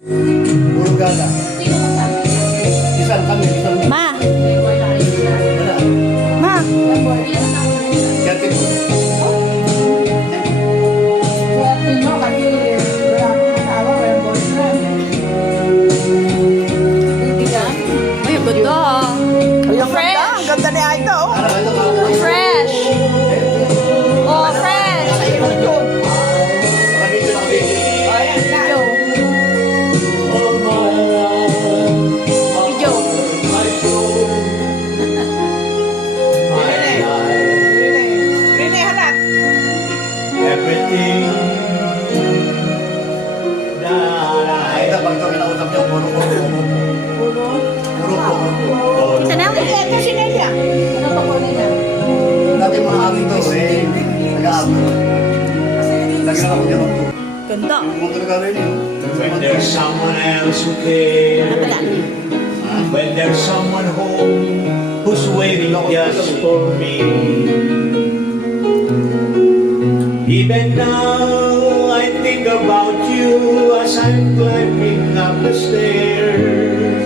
Puro gala. Isang kami, isang kami. Ma! Ma! Kati ko. Ay, ang ganda ah. Fresh! Ang ganda ni Aito. Fresh! Oh, fresh! Video. Video. Rene, hanap. Everything that Ay, pag ito kinausap niyo, puro po. Puro po. Isa na? Ito si Nelia. Dati mga amin to, nag-aabot. Lagi lang ako niya mag Ganda. Mga talaga rin yun. when there's someone else who cares, when there's someone home who's waiting just for me. Even now I think about you as I'm climbing up the stairs,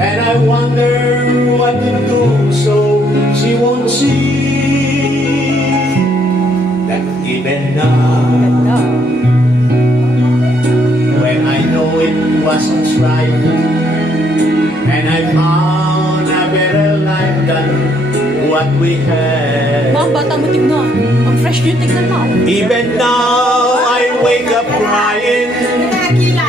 and I wonder what to do so she won't see that even now. Ganda. When I know it wasn't right, and I found a better life than what we had. Ma, ang bata mo tignan. Ang fresh nyo tignan mo. Even now I wake up crying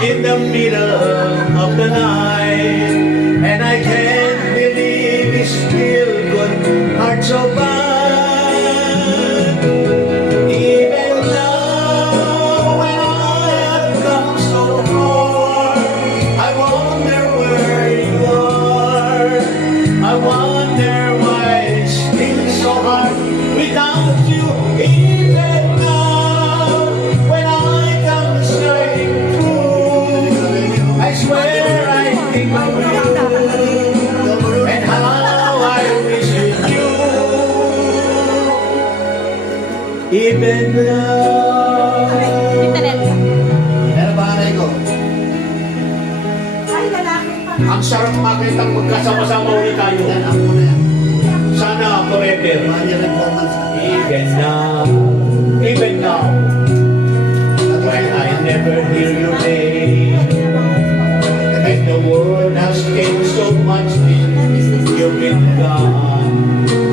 in the middle of the night, and I can't believe it's still good heart so bad. Even now when I have come so far, I wonder where you are. I wonder why it's still so hard without you. Even now when I come shining through, I swear I think of you and how I wish you knew. Even now. Internet. Pero panganay ko, Ang sarap makitang magkasama-sama ulit tayo. yan ang muna yan. Sana forever. Mahal yan ang 4 months. Even now, when I never hear your name, and the world has changed so much since you've been gone.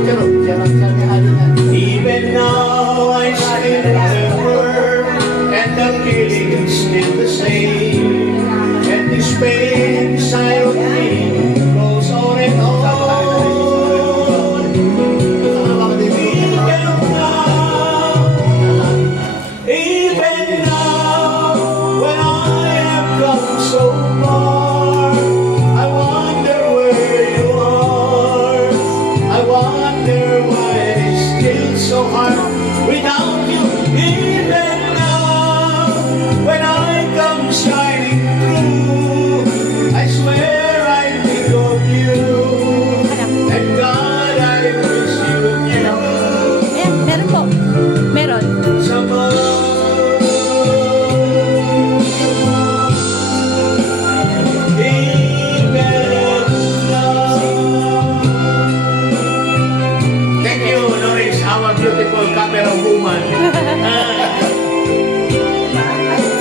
Pero, siya lang siya niya halin yan. Even now, I still remember, and the feeling's still the same, and this pain inside of me goes on and on. Even now, when I have come so far, I wonder where you are. I wonder why it's still so hard without you. Even now, when I come shining through, I swear I think of you. And God, I wish you knew. Ayan, meron po. Meron. Thank you, Loris, our beautiful camera woman.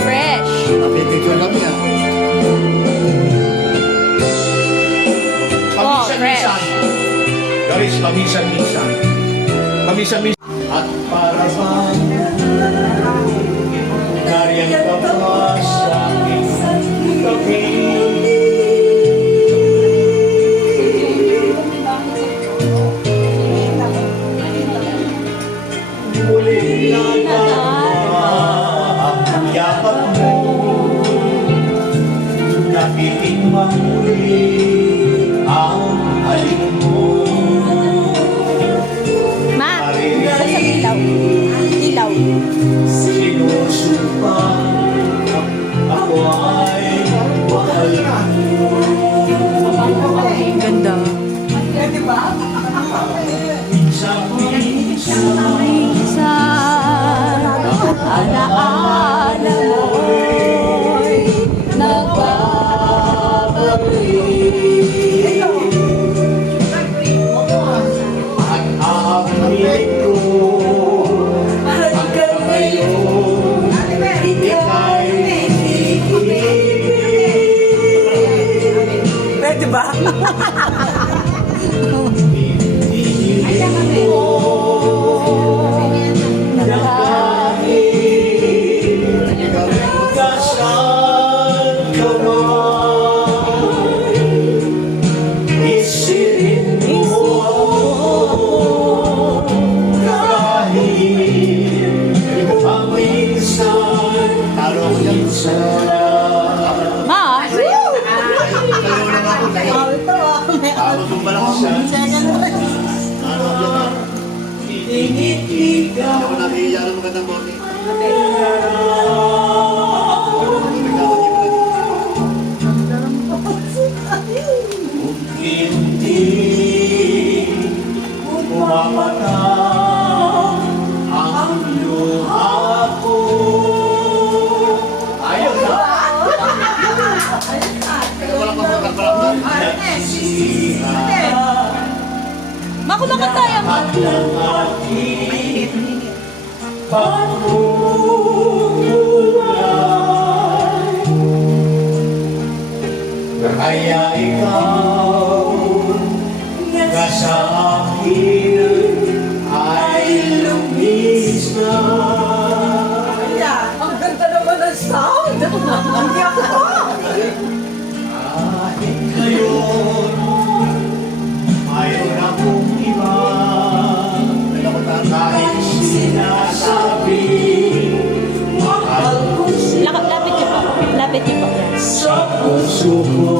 Fresh. Picture kami yan. Paminsan-minsan. Loris, paminsan-minsan. Paminsan-minsan. At para bang karyan ka pa sa aking gabi. Muling nadama ang yakap mo, napitin muli ang alin mo. Ma, isa sa ilaw. Ilaw. Sinusumpang ako ay mahal Ano ako dyan? Ma? Dalawa lang ako. Matumba lang ako. Ano ako dyan? Ako nakihiya ng magandang bote. Unti-unti pumapatang ang luha ko. Ayos ha? Ma, kumakanta tayo. At ng aking pagkukulay. Kaya ikaw na sa akin ay lumis na. Ang ganda naman ng sound. Hindi ako to. Kahit ngayon mayroon akong iba, kahit sinasabi mahal ko Lapit niyo po. Lapit niyo po. sa puso ko. O,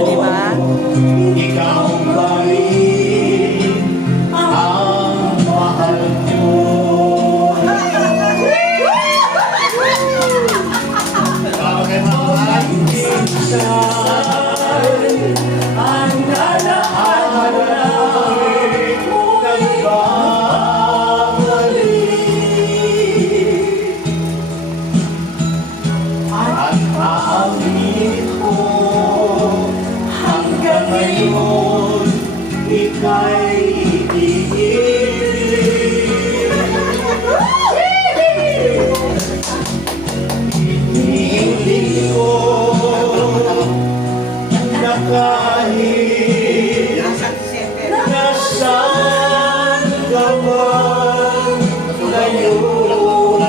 di ba? Ikaw pa rin ang mahal ko. Salamat kayo mga kamay. Ang nalaharay nagbabalik. At aamin ko hanggang ngayon ika'y iibig. Hinihiling ko na kahit nasaan ka man ngayon,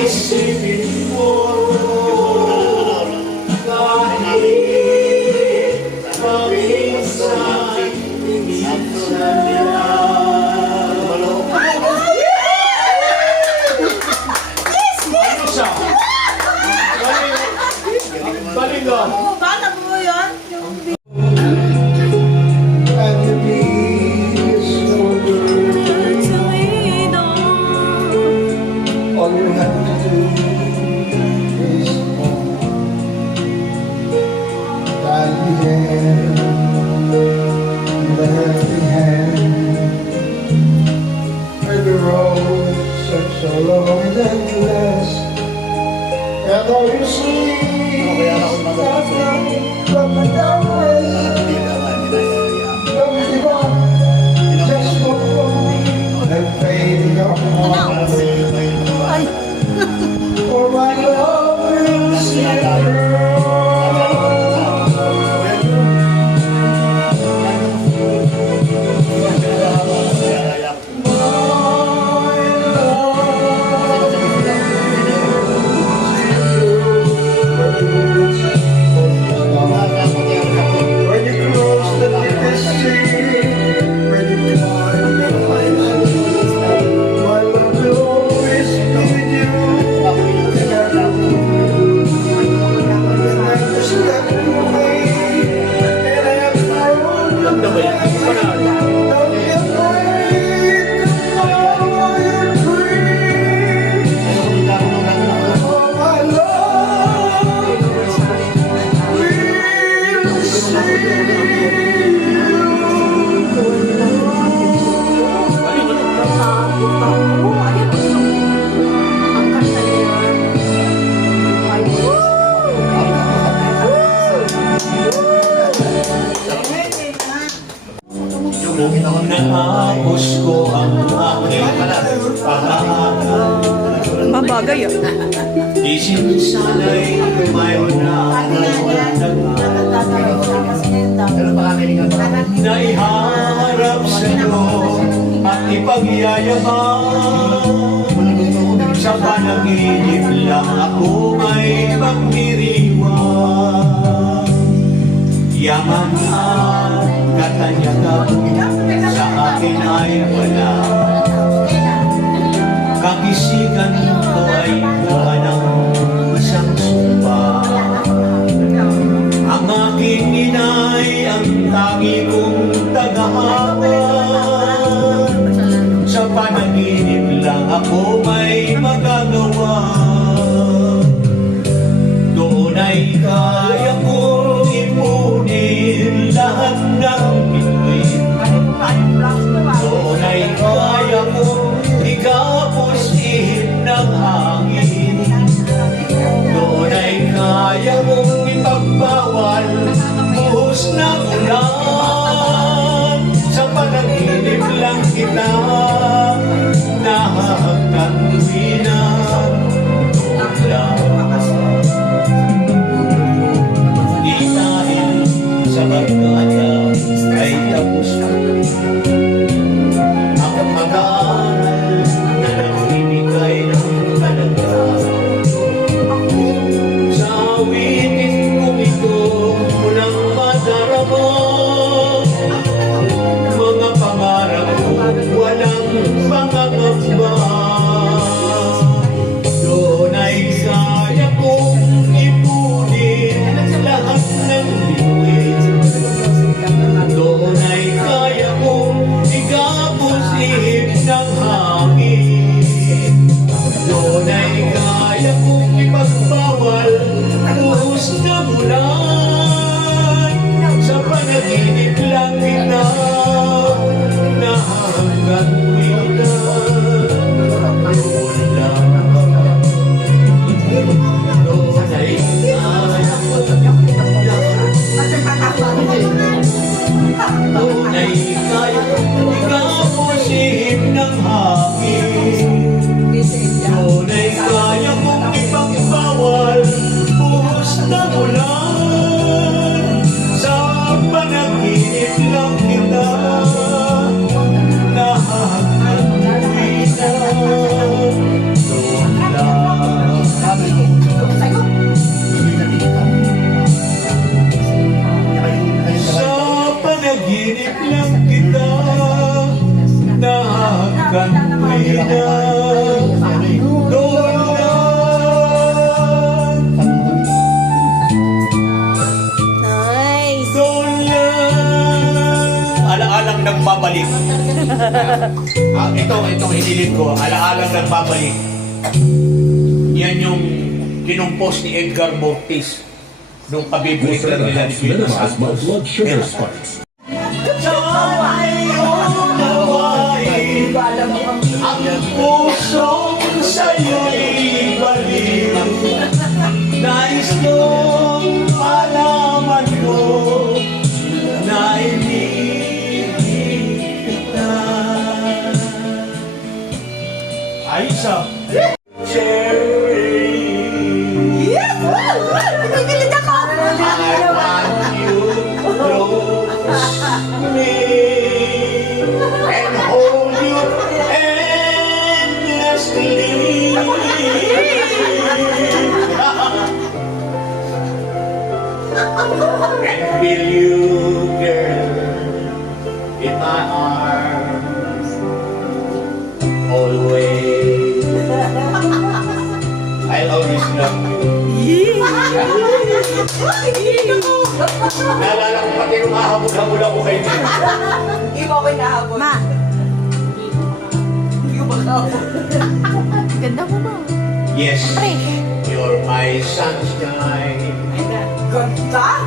isipin mo kahit paminsan, minsan lang. Ano siya? Galing ka. Bata mo yun? And the peace all you have to do is the heavy hand, and the road such so long and endless, and all you see Kaya ako nothing but the darkness. Hindi naman, hindi na Don't give up, just look for me and fade your heart. Ay. For my love is when you cross the deepest sea, when you climb the highest, my love will always be with you. Natapos ko ang aking pag-aaral. Mabagay ah. Isip sana'y mayroon na Pero pakakailangan pa kami. na iharap sa'yo at ipagyayabang. Sa panaginip lang ako ay pagdiriwang. Yaman at katanyagan sa akin ay wala. Kakisigan ko ay gawa ng isang sumpa. Ang aking inay ang tangi kong tagahawak. Sa panaginip lang ako may magagawa. Doon ay kaya kong ipunin lahat ng bituin. Doon ay kaya kong igapos ihip ng hangin. Doon ay kaya kong ipagbawal buhos ng ulan. Sa panaginip lang kita nahahagkan tuwinan. Di dahil sa barkada ay tapos na ang pag-aaral na nagbibigay ng halaga. Sa awitin kong ito mulang madarama, mga pangarap ko walang pangangamba. Doon ay kaya kong ipunin lahat ng bituin. Doon ay kaya kong igapos ihip ng hangin. Doon ay kaya kong ipagbawal buhos ng ulan. Sa panaginip lang kita nahahanggang tuwina. Doon lang doon ay kaya doon ay kaya igapos ihip ng hangin. Doon ay kaya kong ipagbawal buhos ng ulan. Sa panaginip lang kita nahahanggang tuwina. Doon lang sa panaginip lang kita nahahanggang tuwina. Doon lang, Nice. doon lang. Alaalang nagbabalik. Ito hinilin ko. Alaalang nagbabalik. Yan yung kinumpos ni Edgar Mortis nung kabibreaker nila ni Pino Minimize my Santos. blood sugar spikes. Ang pusong sa'yo'y baliw. Nais kong malaman ko na kita. Ay, isa. Cherry. Pinipilit ako! I want you close to me and hold you endlessly. And feel you, girl, in my arms always. I'll always love you. Naalala ko pati nung hahabog-habog ako kayo. Hindi mo ako inahabol. Ma, Hindi mo makahabol. ganda mo ba? Yes, Fresh. you're my sunshine. Ganda?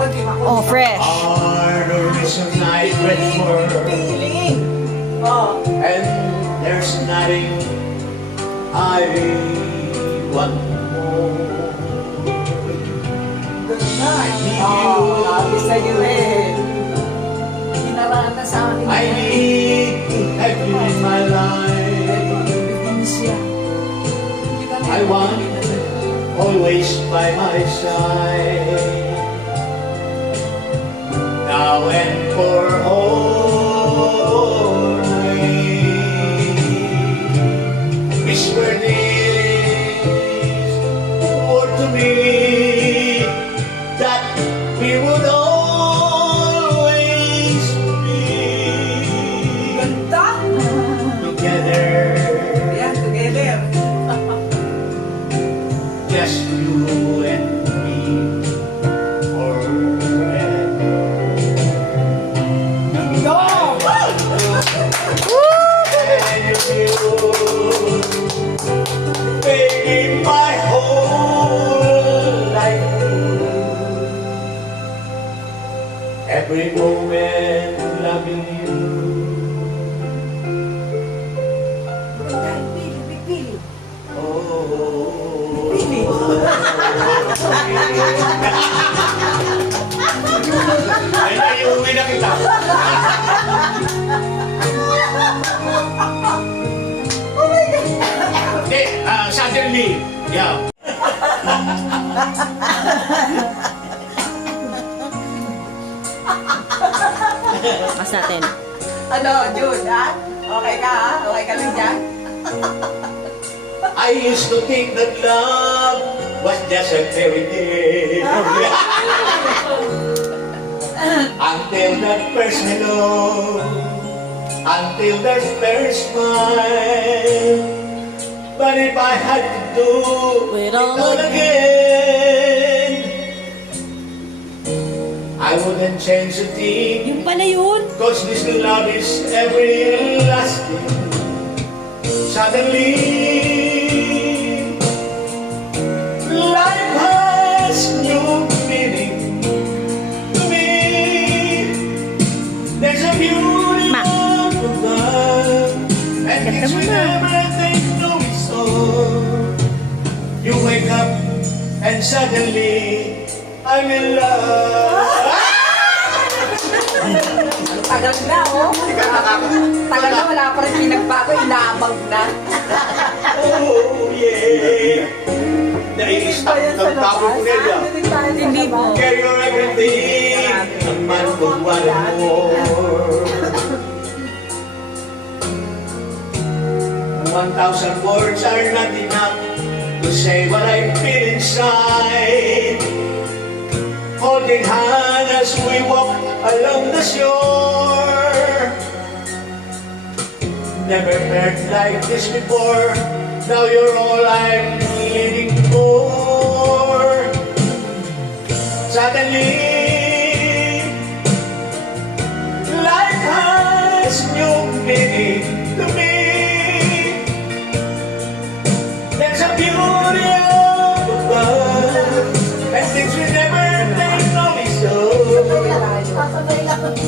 O, di ba? Oh, fresh. Are the reason I read for. Feeling. Oh. And there's nothing I want more. Ganda. Oh, sabi sa'yo eh. Hinarana sa akin. I need to have you in my life. Bibigin siya. I want always by my side. Now and for always. Whisper these words to me that we would always be Ganda. together. Yan, together. just you and me forever. And you, baby, my whole life, every moment loving you. Oh, ay, naiuwi na kita. Hindi, suddenly, yeah. Mas natin. Ano, June, ha? Okay ka, ha? Okay ka lang dyan? I used to think that love was just a fairy tale. Until that first hello, until that first smile. But if I had to do It it all all again, I wouldn't change a thing. Yung pala yun. Cause this love is everlasting. Suddenly, life has new meaning to me. There's a beauty Ma. of love, and Ganda it's mo na. whenever they know it's so. You wake up and suddenly I'm in love. Tagal na, oh. Tagal na, wala pa rin pinagbago, inaabang na. Oh yeah. Nai-stop ng tapo ko nila. Hindi po. Carry on everything, a man for one more. 1,000 words are not enough to say what I feel inside. Holding hands as we walk along the shore. Never felt like this before. Now you're all I'm living for. Suddenly, life has new meaning to me. There's a beauty of love, and things we never take notice of.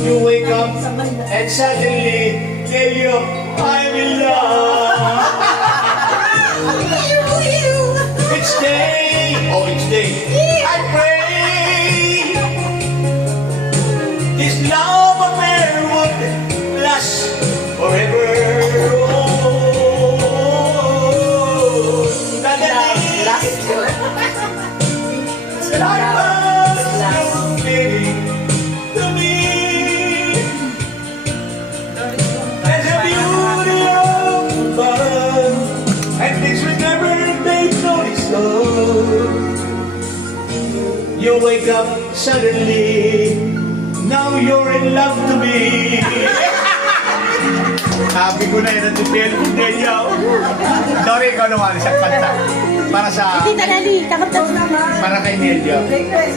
You wake up and suddenly, there you I'm in love. Each day, oh each day, I pray this love affair would last forever. Oh, suddenly, life has no meaning to me. There's a beauty of love, and things we never take notice of. You wake up suddenly, now you're in love to me. Sabi ko na yun ang detail ko niya. Sorry, ikaw naman isang kanta. Para sa, Tita Lali, kakaptas naman. para kay Nelia. Request